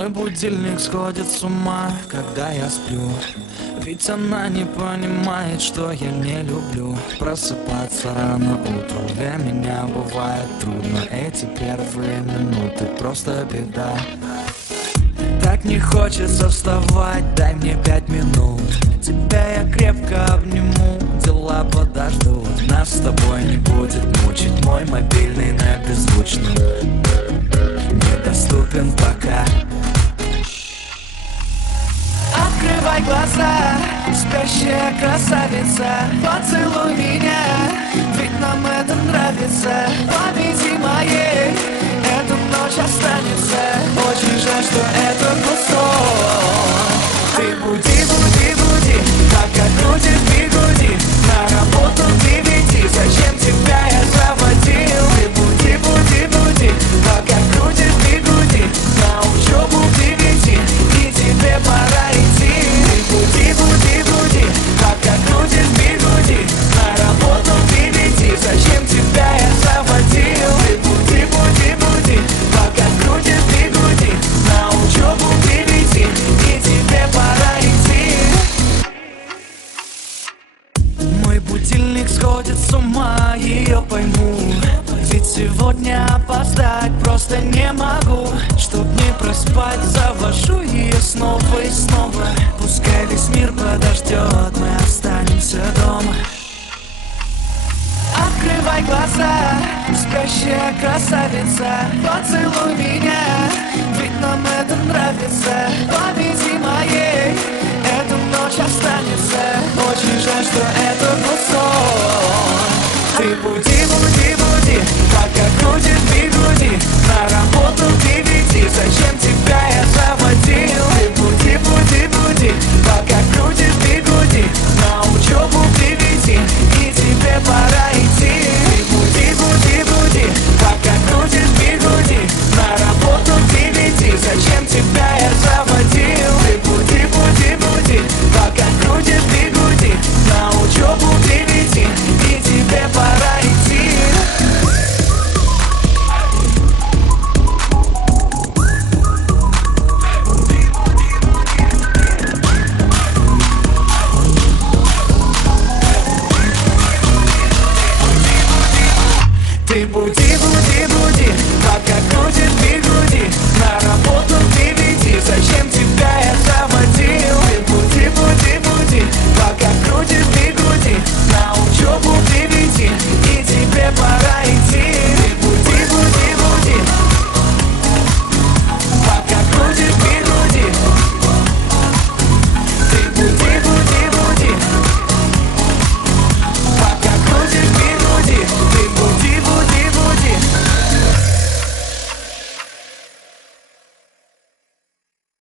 Мой будильник сходит с ума, когда я сплю. Ведь она не понимает, что я не люблю просыпаться рано утром. Для меня бывает трудно, эти первые минуты просто беда. Так не хочется вставать, дай мне 5 минут. Тебя я крепко обниму, дела подождут. Нас с тобой не будет мучить мой мобильный на беззвучном. Недоступен пока. Открывай глаза, спящая красавица, поцелуй меня, ведь нам это нравится. Памяти моей эта ночь останется. Очень жаль, что это был сон. Ты буди, буди, буди, пока крутишь бигуди. На работу к 9, зачем тебя я заводил? Ты буди, буди, буди, пока крутишь бигуди. На учебу к 9, и тебе пора идти. Ты буди, буди, буди, пока крутишь бигуди. На работу к 9, зачем тебя я заводил? Ты буди, буди, буди, пока крутишь бигуди. На учебу к 9, и тебе пора идти. Мой будильник сходит с ума, ее пойму. Ведь сегодня опоздать просто не могу. Чтоб не проспать, завожу ее снова и снова. Пускай весь мир подождет, мы останемся дома. Открывай глаза, спящая красавица, поцелуй меня, ведь нам это нравится. Памяти моей эта ночь останется. Очень жаль, что это был сон. Ты буди, буди, буди, пока крутишь бигуди. На работу к 9, зачем тебя я заводил? Ты буди, буди, буди, пока крутишь бигуди. На учебу к 9, и тебе пора идти. Ты буди, буди, буди, пока крутишь бигуди. На работу к 9, зачем тебя я заводил? Ты буди, буди, буди, пока крутишь бигуди. На учебу к 9, и тебе пора идти. Ты буди.